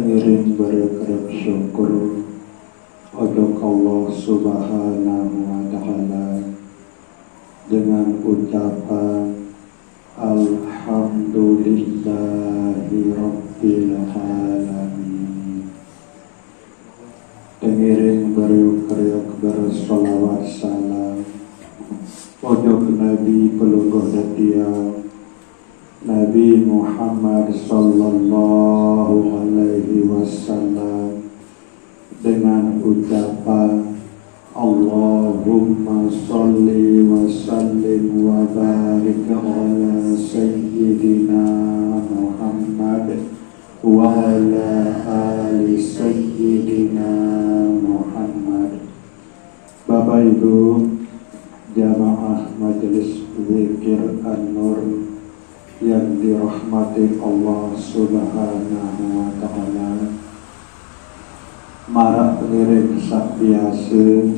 Tengiring berkerap syukur untuk Allah Subhanahu wa Ta'ala dengan ucapan Alhamdulillahi Rabbil Alamin. Tengiring berkerap bersolawat salam pojok Nabi pelungguh datiang Nabi Muhammad sallallahu alaihi wasallam dengan ucapan Allahumma sholli wa sallim wa barik ala sayyidina Muhammad wa ala ali sayyidina Muhammad. Bapak Ibu jamaah majelis zikir An-Nur yang dirahmati Allah Subhanahu wa Ta'ala, marak pengiring sak biasa,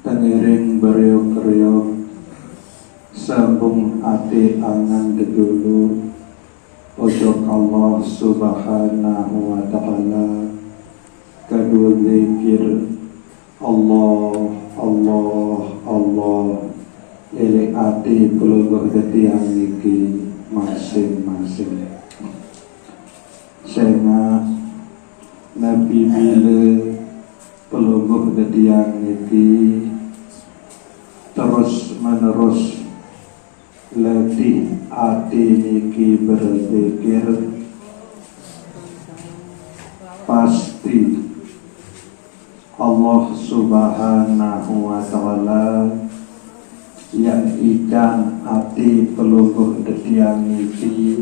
pengiring beriuk-riuk, sambung ati angan dedulu ojok Allah Subhanahu wa Ta'ala, kedua zikir Allah, Allah, Allah elek ati pelungguh detiang niki masing-masing. Sehingga Nabi bila pelungguh detiang niki terus menerus letih ati niki berzikir, pasti Allah Subhanahu wa Ta'ala yang ikan ati pelungguh detiang niki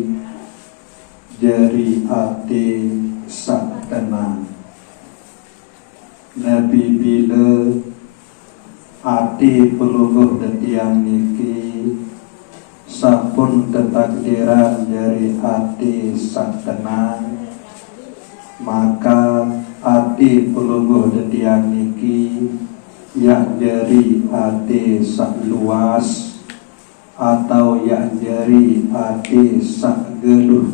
jari ati sak tenang. Nabi bila ati pelungguh detiang niki sampun tetakdiran jari ati sak tenang, maka ati pelungguh detiang niki yang jari ati sak luas atau yang jari ati sak geluh.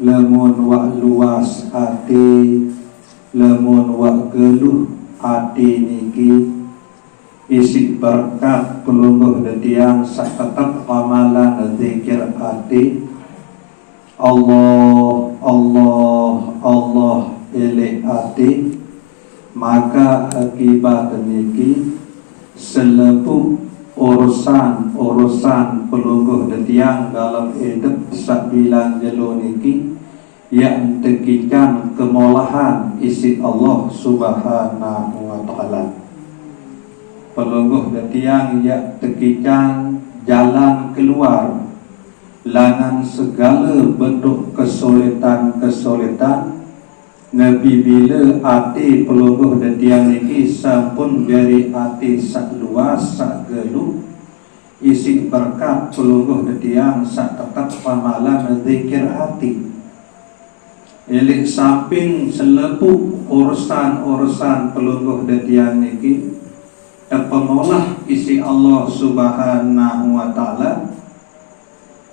Lemun wak luas ati, lemun wak geluh ati niki isi berkat pelungguh detiang sak tetap amalan zikir ati Allah, Allah, Allah elek ati, maka akibat niki selepu urusan pelungguh detiang dalam hidup sabilan jelo niki yang tekikan kemolahan isi Allah Subhanahu wa Ta'ala. Pelungguh detiang yang tekikan jalan keluar langan segala bentuk kesulitan. Nabi bila ati pelungguh detiang niki sampun jari ati sak luas sak geluh isi berkat pelungguh detiang sak tetap pamalan zikir ati. Elik samping selepu urusan pelungguh detiang niki pengolah isi Allah Subhanahu wa Ta'ala,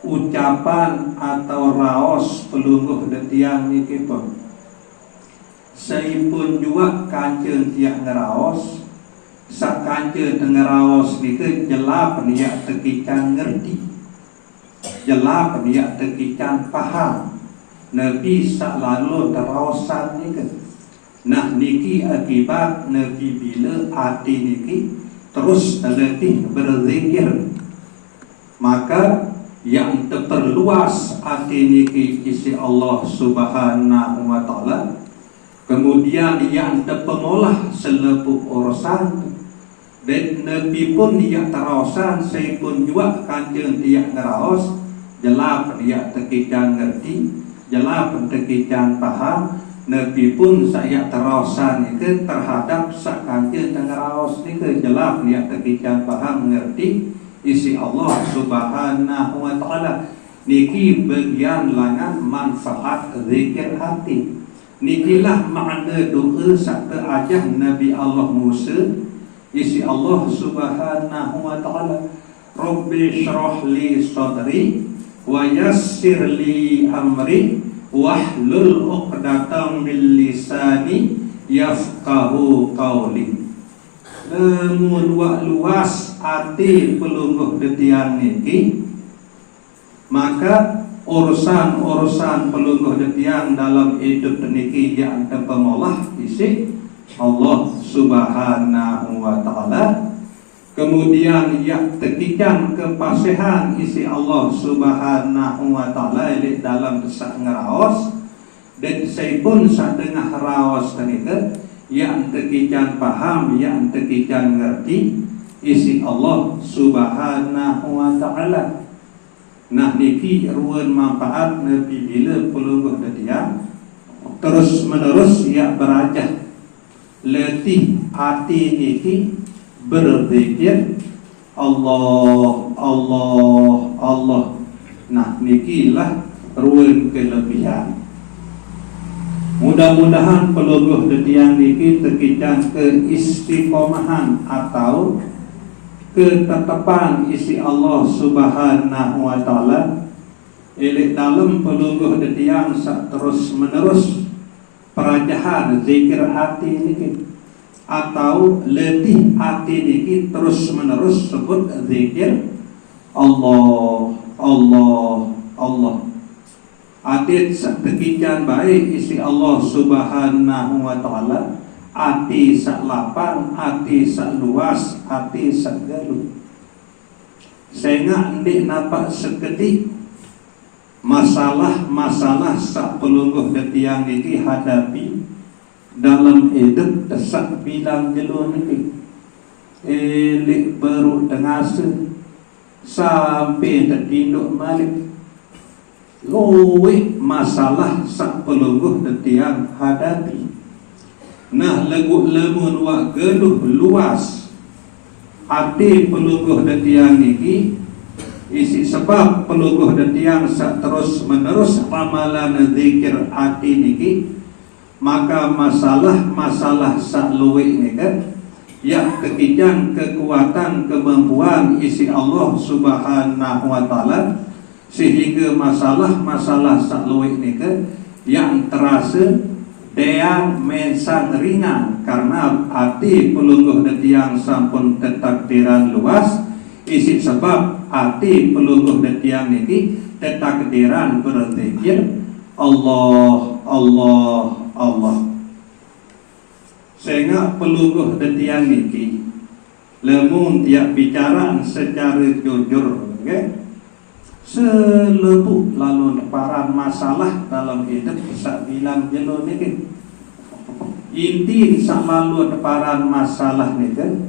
ucapan atau raos pelungguh detiang niki pun saipun juga kancen tiak ngeraos, sak kancen ngeraos niki jelap niat tekikan ngerti, jelap niat tekikan paham, Nabi sak lalu teraosan niki. Nah niki akibat Nabi bila hati niki terus letih berzikir, maka yang terperluas hati niki isi Allah Subhanahu wa Ta'ala. Kemudian yang terpengolah selepu urusan, dan Nabi pun yang terawasan, saya pun juga kancen dia ngeraos, jelap dia tekikan ngerti, jelap tekikan paham. Nabi pun saya terawasan itu terhadap sak kancen ngeraos ni ke jelap dia tekikan paham ngerti isi Allah Subhanahu wa Ta'ala. Niki bagian langan manfaat zikir hati. Nikilah makna doa sakta ajah Nabi Allah Musa isi Allah Subhanahu wa Ta'ala, Rabbi syrah li sadri wa yassir li amri wahlul 'uqdatam min lisani yafqahu qawli. Lamun wak luas ati pelungguh detian niki, maka urusan-urusan pelungguh detian dalam hidup niki yang terpemolah isi Allah Subhanahu wa taala. Kemudian yang tekikan kepasihan isi Allah Subhanahu wa taala dalam desak ngeraos, dan saya pun sadengah raos kenika yang tekikan paham, yang tekikan ngerti isi Allah Subhanahu wa taala. Nah niki ruan manfaat nabi bila pelungguh detian terus menerus ya berajah letih hati niki berzikir Allah Allah Allah. Nah nikilah ruan kelebihan. Mudah-mudahan pelungguh detian niki tekican keistiqomahan atau ketetapan isi Allah Subhanahu wa taala elek dalam pelungguh detian sak terus menerus perajahan zikir hati niki atau letih hati niki terus menerus sebut zikir Allah Allah Allah. Atit setekican baik isi Allah Subhanahu wa taala, ati sak lapang, ati sak luas, ati sak galuh. Sehingga ndik nampak sekedik masalah-masalah sak pelungguh detiang niki hadapi dalam hidup desak bilang jelo niki. Elik baru dengase sampai tertinduk malik. Luwe masalah sak pelungguh detiang hadapi. Nah lagu lemun wak geluh luas hati pelungguh detiang niki isi sebab pelungguh detiang sak terus menerus ramalan zikir hati niki, maka masalah-masalah sak luwe ni kan yang kekijan kekuatan kemampuan isi Allah Subhanahu wa taala, sehingga masalah-masalah sak luwe ni kan yang terasa yang mensang ringan karena hati pelungguh detiang sampun tetakdiran luas, isi sebab hati pelungguh detiang niki tetakdiran berzikir Allah Allah Allah. Sehingga pelungguh detiang niki lemun tiap bicara secara jujur, okay? Selebut lalu paran masalah dalam hidup bisa bilang jelo niki. Inti selalu paran masalah niki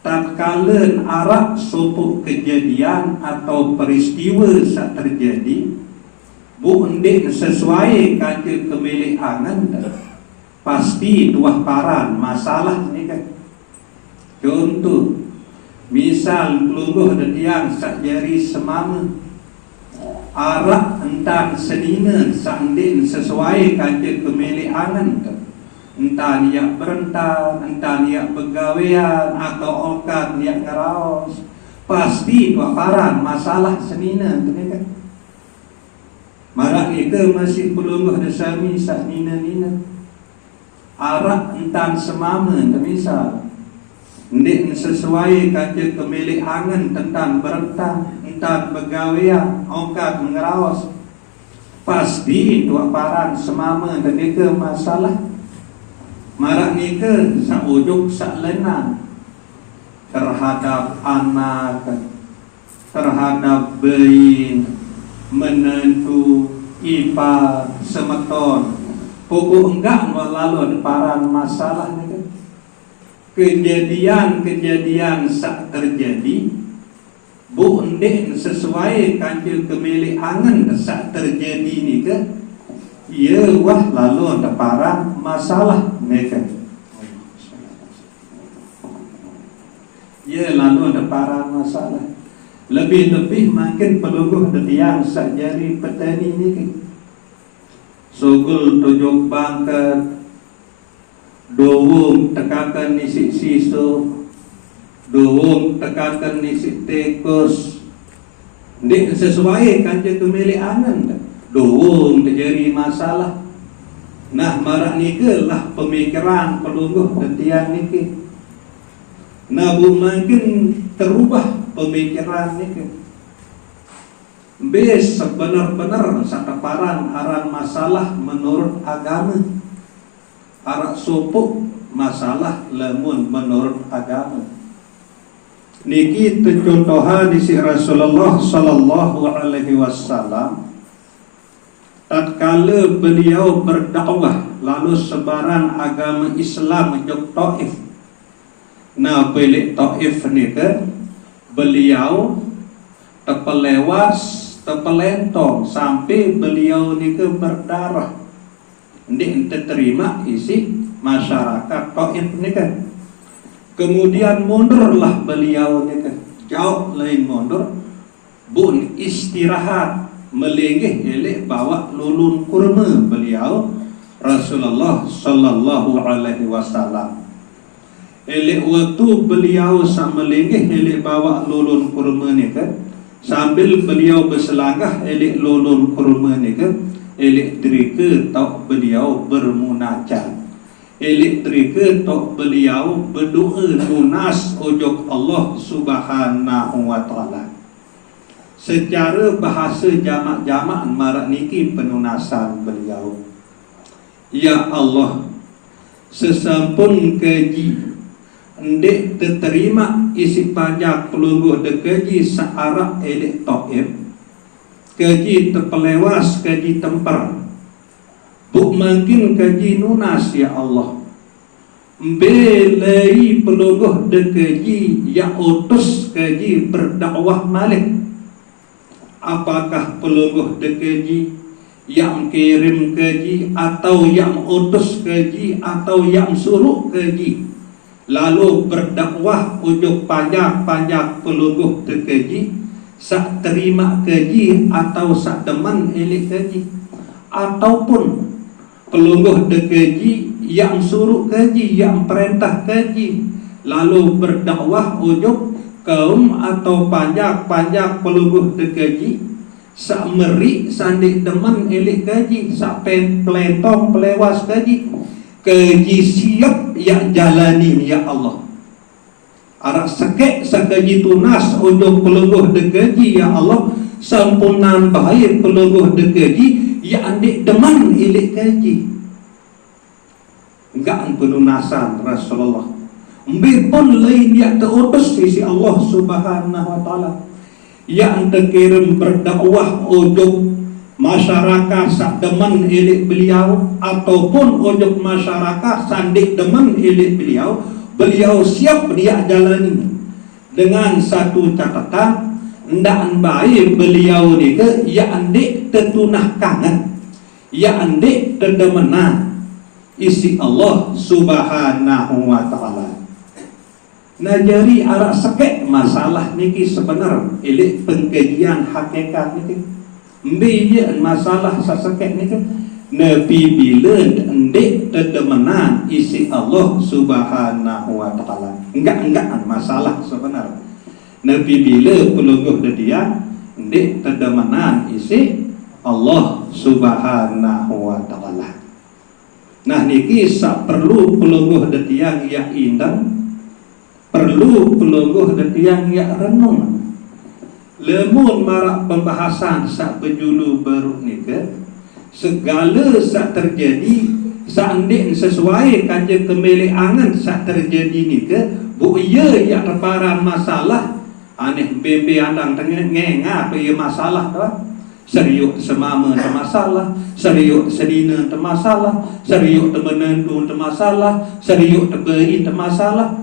tatkala arak suatu kejadian atau peristiwa sak terjadi bu ndik sesuai kata kemilikan, pasti dua paran masalah niki. Contoh misal pelungguh detiang sak jari semama arak entan sedina sandin sesuai kata kemilikan, entah niat berentan, entah niat begawean atau okat niat ngeraos, pasti dua paran masalah senina tu kan. Marak ika masih pelungguh desami sak nina-nina arak entan semama tu misal ndik sesuai kata kemilik angan tentang berentang, entah begawean, okat ngeraos, pasti dua paran semama dan nika masalah. Marak nika sak ujuk sak lenang terhadap anak, terhadap bayi, menentu, ipar, semeton. Pokok enggak melalui paran masalah nika. Kejadian-kejadian sak terjadi bu ndik sesuai kanjil kemilik angan sak terjadi ni ke ia wah lalu ada parang masalah mereka, ia lalu ada parang masalah. Lebih-lebih makin pelungguh detiang sak jari petani ni ke sugul tujuk bangkat dowung tekakan nisik siso, dowung tekakan nisik tekus, ndik sesuai kanjeng kemilik angan. doang terjadi masalah. Nah marak nike lah pemikiran pelungguh detian nike. Nah mungkin terubah pemikiran nike. Bes sebenar-benar sataparan aran masalah menurut agama. Arak sopuk masalah lemun menurut agama. Niki tercontohan di si Rasulullah sallallahu alaihi wasallam tatkala beliau berdakwah lalu sebaran agama Islam jog Taif. Nah pelik Taif ni ke beliau terpelewas terpelentong sampai beliau ni ke berdarah. Ndik terima isi masyarakat Taif ni ke. Kemudian mundurlah beliau ni ke. Jauh lain mundur bun istirahat melengeh elek bawa lulun kurma beliau Rasulullah sallallahu alaihi wasallam. Elek waktu beliau sak melengeh elek bawa lulun kurma ni ke, sambil beliau berselagah elek lulun kurma ni ke, elek drike tok beliau bermunajat. Elektrika tok beliau berdoa lunas ojok Allah Subhanahu wa taala. Secara bahasa jamak-jamak marak niki penunasan beliau. Ya Allah, sesampun keji ndek terterima isi pajak pelungguh de keji searah elek Taif. Keji terpelewas keji temper. Buk makin kaji nunas ya Allah. Belai pelungguh de kaji ya utus kaji berdakwah malik. Apakah pelungguh de kaji yang kirim kaji atau yang utus kaji atau yang suruh kaji lalu berdakwah ujuk pajak pelungguh de kaji sak terima kaji atau sak deman elik kaji ataupun pelungguh de kaji yang suruh kaji, yang perintah kaji lalu berdakwah ujuk kaum atau pajak pelungguh de kaji sak meri sandik demen elik kaji sak pelentong pelewas kaji siap ya jalani ya Allah. Arak sekek sakaji tunas ujuk pelungguh de kaji ya Allah, sampunan baik pelungguh de kaji ya andik deman ilik kaji. Enggak pelunasan Rasulullah. Mbe pun lain ya terutus isi Allah Subhanahu wa taala. Yang terkirim berdakwah ujug masyarakat sak deman ilik beliau ataupun ujug masyarakat sandik deman ilik beliau, beliau siap dia jalani dengan satu catatan. Ndak baik beliau ni ke ya andik tertunah kangen, ya andik terdemenan isi Allah Subhanahu wa taala. Nah jadi arak sekek masalah niki sebenar ilik pengkajian hakikat niki. Mbe masalah sasekek niki Nabi bila ndik terdemenan isi Allah Subhanahu wa taala. Enggak masalah sebenar. Nabi bila pelungguh dia ndik terdemenan isi Allah Subhanahu wa taala. Nah niki sak perlu pelungguh detiang ya indang, perlu pelungguh detiang ya renung. Lemun marak pembahasan sak penjulu baru nika, segala sak terjadi sak ndik sesuai kajian kembali angan sak terjadi nika, bu iya ya terparan masalah aneh bebe andang tengah ngengah apa ya masalah tu. Seriuk semama termasalah, seriuk sedina termasalah, seriuk temenendu termasalah, seriuk teberi termasalah.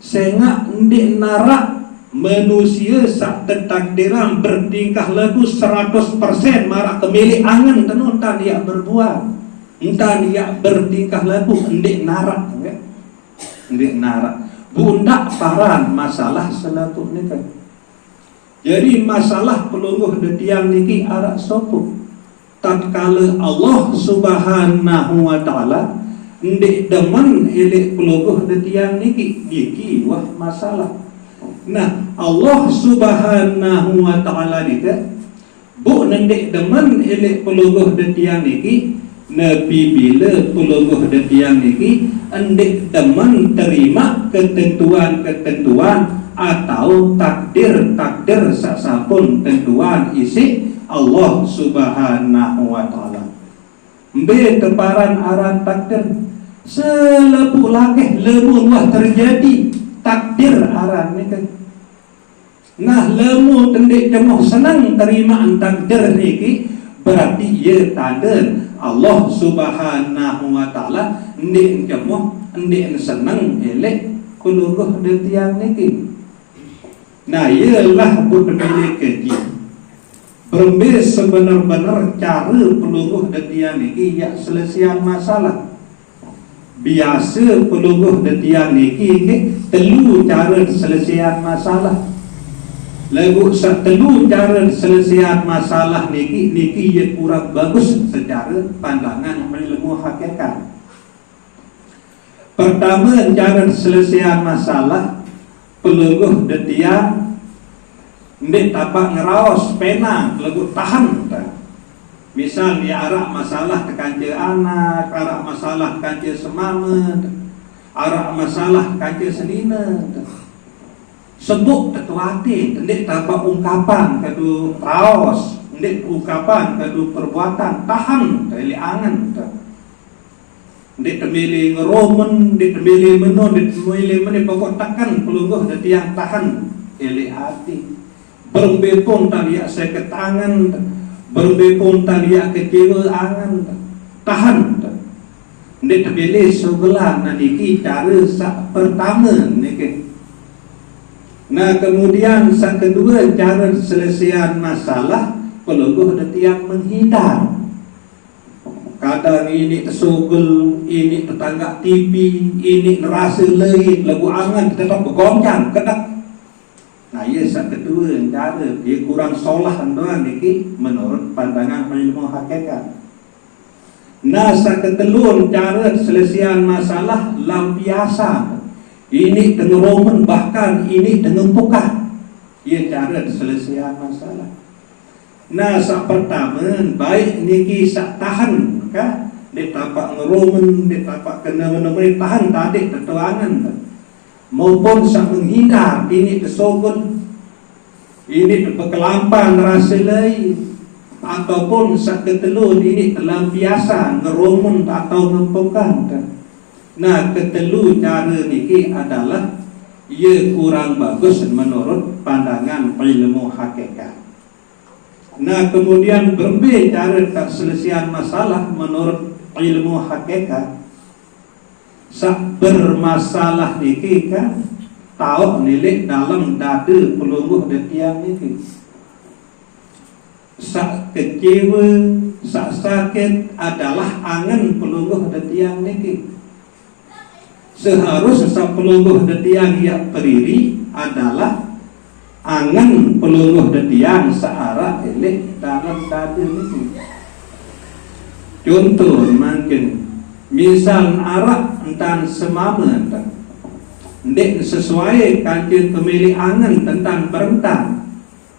Sehingga ndik narak manusia sak tertakdiran bertingkah laku 100% marak kemilik angan tenun tak dia berbuat, entah dia bertingkah laku ndik narak, ndik narak. Bundak paran masalah selaku nikah. Jadi masalah pelungguh detiang niki arak sopo. Tatkala Allah Subhanahu wa taala ndik demen elek pelungguh detiang niki wah masalah. Nah, Allah Subhanahu wa taala nika Bu nendek demen elek peluguh detiang niki, Nabi bila peluguh detiang niki endek demen terima ketentuan-ketentuan atau takdir-takdir saksapun tentuan isi Allah Subhanahu wa taala. Mbe teparan aran takdir selepu lagi lemun wah terjadi takdir aran ni kan. Nah lemu tendek demoh senang terima takdir niki berarti ia tanda Allah Subhanahu wa taala ndek demoh ndek senang elek kuluguh detiang niki. Nah ialah budaya keji berembe sebenar-benar cara peluguh detiang niki ya selesaian masalah. Biasa peluguh detiang niki telu cara selesaian masalah. Lagu telu cara selesaian masalah niki ia kurang bagus secara pandangan ilmu hakikat. Pertama cara selesaian masalah peluguh detiang ndek tapak ngeraos pena lagu tahan ta. Misal dia arak masalah kanca anak, arak masalah kanca semama, arak masalah kanca senina. Sebut tetuati, ndek tapak ungkapan kadu raos, ndek ungkapan kadu perbuatan tahan dari angan. Ndek temili ngeromen, ndek temili menon, ndek temili meni pokok takkan pelungguh detiang tahan eli hati. Berbepon taliak seket angan, berbepon taliak kecewa angan, tahan. Ndek temili sebelah nanti cara sak pertama niki. Nah kemudian sak kedua cara selesaian masalah pelungguh detiang menghindar. Kadang ini tersogel, ini tetangga TV, ini nerasa leit, lagu angan tetap bergoncang, kedak. Nah ia sak kedua cara dia kurang solah doang niki menurut pandangan ilmu hakikat. Nah sak ketelur cara selesaian masalah lampiasa. Ini dengan romen bahkan ini dengan pukah. Ia cara selesaian masalah. Nah sak pertama baik niki sak tahan ka dia tapak ngeromen, dia tapak kena menemui tahan tadi tertuangan maupun sak menghindar ini tersogol, ini berkelampan rasa lain ataupun sak ketelun ini terlampiasa ngeromen atau ngempukan. Nah ketelu cara niki adalah ia kurang bagus menurut pandangan ilmu hakikat. Nah kemudian berbeda cara selesaian masalah menurut ilmu hakikat. Sak bermasalah niki kan tahu nilai dalam dada pelungguh detiang niki. Sak kecewa, sak sakit adalah angan pelungguh detiang niki. Seharusnya sak pelungguh detiang yang periri adalah angan pelungguh detiang searah elek dalam dada ini. Contoh mungkin misal arak entan semama entan ndek sesuai kajian pemilih angan tentang berentang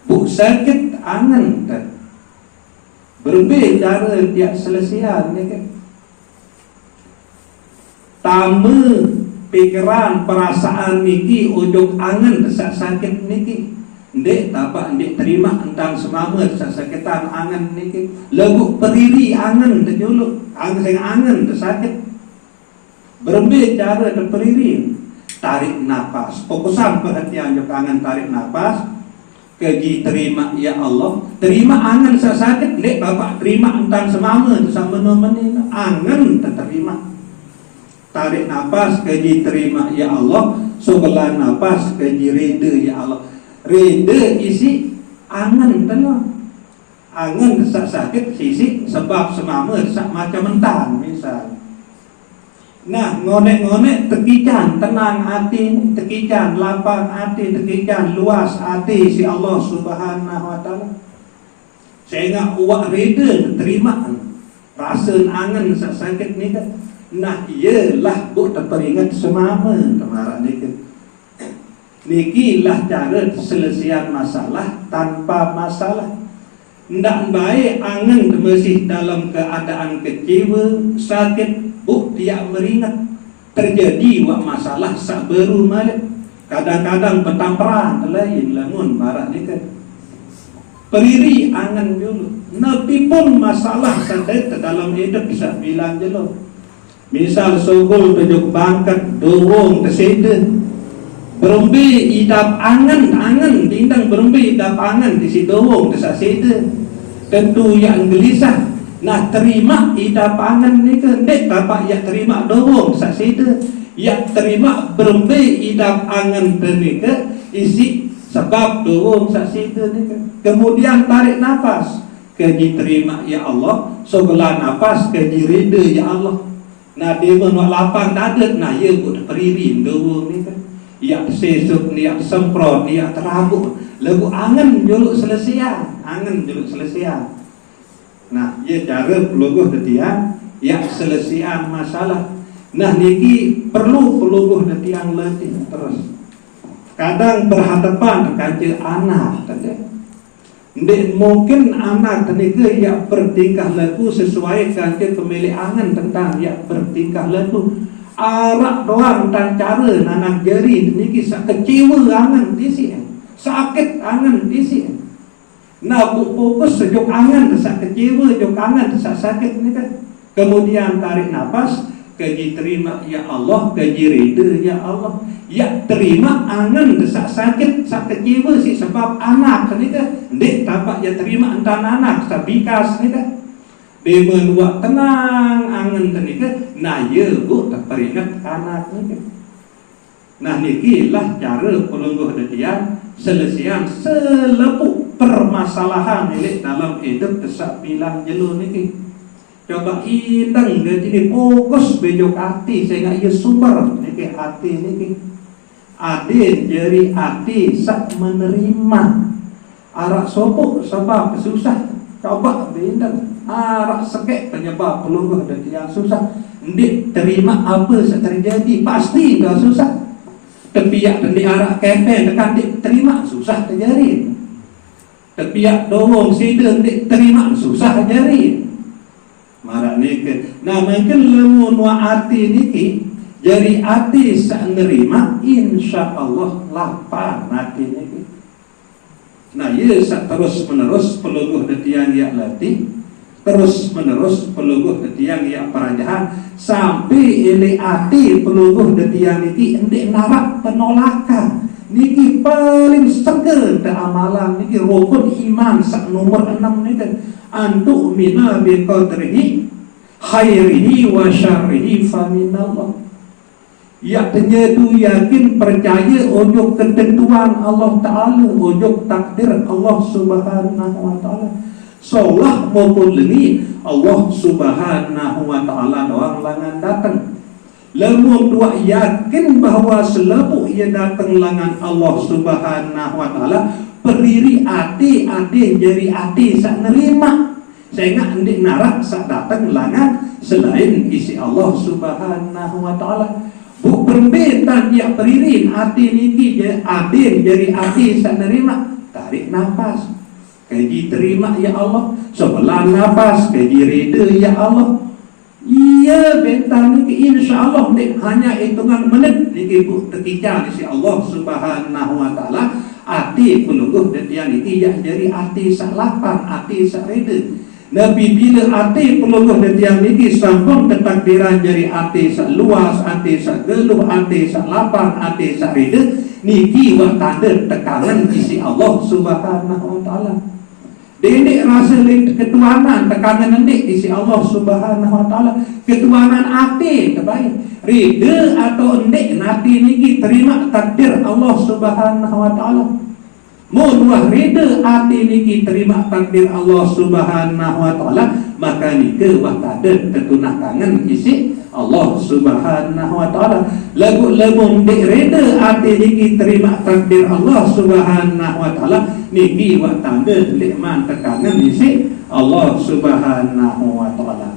buk sakit angan entan berbeda cara tiap selesaian ni kan. Tamu pikiran perasaan niki ujung angan desak sakit niki ndek tapak ndek terima tentang semama desak sakitan angan niki lagu periri angan terjuluk angan tersakit berbeda cara terperiri tarik nafas fokusan perhatian jok angan tarik nafas keji terima ya Allah terima angan sakit ndek bapak terima tentang semama sama nomen angan terima tarik nafas keji terima ya Allah sebelah nafas keji reda ya Allah reda isi angan tenang angan desak sakit sisi sebab semama desak macam mentan misal. Nah ngonek-ngonek tekican tenang hati tekican lapang hati tekican luas hati si Allah Subhanahu wa taala sehingga uak reda terima rasa angan desak sakit ni kan. Nah ialah buk terperingat semama temara niki. Niki lah cara selesaian masalah tanpa masalah. ndak baik angan masih dalam keadaan kecewa, sakit, tiak meringat. Terjadi masalah sak baru malik. Kadang-kadang bertamperan lain lamun marah ni kan. Periri angan dulu. Nabi pun masalah sadai dalam hidup bisa bilang je lo. Misal sogol tujuk bangkat dorong terseda. Berumbi idap angan tindang berumbi idap angan di si dorong terseda. Tentu yang gelisah. Nah terima idap angan ni ke dek tapak ya terima dorong terseda. Ya terima berumbi idap angan ni ke isi sebab dorong terseda ni ke. Kemudian tarik nafas. Kaji terima ya Allah. Sebelah nafas kaji reda ya Allah. Nah dia menolak lapang dadat. Nah ya buat peririn dorong ni kan. Ya sesuk ni ya semprot ni ya terabuk. Lagu angan juluk selesai. Angan juluk selesai. Nah ya cara peluguh detiang ya selesai masalah. Nah niki perlu peluguh detiang letih terus. Kadang berhadapan dengan anak tadi. Ndek mungkin anak tenika yang bertingkah laku sesuai dengan pemilik angan tentang yang bertingkah laku. Arak doang dan cara nanak jari niki sak kecewa angan disi. Sakit angan disi. Nah fokus sejuk angan sak kecewa, juk angan sak sakit ni kan. Kemudian tarik nafas, kaji terima ya Allah, kaji reda ya Allah. Ya terima angan sak sakit, sak kecewa si sebab anak ni kan. Dek tapak ya terima entan anak sabikas ni kan. Dia menuak tenang angan ni kan. Nah ya bu tak peringat anak ni kan. Nah niki lah cara pelungguh detian selesaian selepuk permasalahan milik dalam hidup tesak bilang jelu niki. Coba hidang ini fokus bejok hati sehingga ia sumber niki hati niki. Adin jeri hati sak menerima arak sopuk sebab susah. Coba bintang arak sekek penyebab pelungguh dan yang susah. Ndik terima apa yang terjadi pasti dah susah. Tepiak dan diarak kempen dekat dik terima susah terjadi. Tepiak dorong sida ndik terima susah terjadi. Marah niki. Nah mungkin lemun wa hati niki jari hati sak nerima insyaallah lapar hati niki. Nah ia sak terus menerus pelungguh detiang ya latih. Terus menerus pelungguh detiang ya perajahan sampai ili hati pelungguh detiang niki ndik narak penolakan. Niki paling seger ke amalan niki rukun iman sak nomor 6 niki antu mina bi qadrihi khairihi wa syarrihi fa minallah. Ya tenyedu yakin percaya ojok ketentuan Allah Ta'ala, ojok takdir Allah Subhanahu Wa Ta'ala. Solah maupun lengi Allah Subhanahu Wa Ta'ala doang langan datang. Lamun dua yakin bahawa selepuk ia datang langan Allah Subhanahu Wa Ta'ala, berdiri hati jadi hati sak nerima. Sehingga ndik narak sak datang langan selain isi Allah Subhanahu Wa Ta'ala. Bu perbetan dia peririn hati niki adin jadi hati sak nerima. Tarik nafas, kaji terima ya Allah. Sebelah nafas, kaji reda ya Allah. Iya bentar niki insyaallah nek hanya hitungan menit niki bu ketika isi Allah Subhanahu Wa Ta'ala hati pelungguh detian niki ya jadi hati sak lapang, hati sak reda. Nabi bila hati pelungguh detian niki sampun ketakdiran jadi hati sak luas, hati sak geluh, hati sak lapang, hati sak reda niki wa tanda tekanan isi Allah Subhanahu Wa Ta'ala. Dendek rasa ketuanan tekanan nendek isi Allah Subhanahu Wa Ta'ala. Ketuanan hati terbaik. Reda atau endek hati niki terima takdir Allah Subhanahu Wa Ta'ala. Mun wah reda hati niki terima takdir Allah Subhanahu Wa Ta'ala, maka niki wah tanda ketunakangan isi Allah Subhanahu Wa Ta'ala. Lagu dek reda hati niki terima takdir Allah Subhanahu Wa Ta'ala, niki wah tanda likman tekanan isi Allah Subhanahu Wa Ta'ala.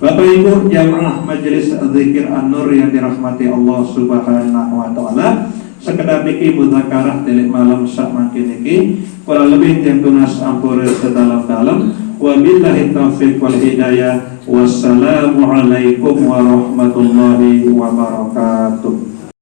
Bapak Ibu jamaah Majelis Zikir An-Nur yang dirahmati Allah Subhanahu Wa Ta'ala, sekedar bikin mudzakarah delik malam sak makin iki kurang lebih yang tunas ampura sedalam-dalam. Wabillahi taufiq wal hidayah. Wassalamualaikum warahmatullahi wabarakatuh.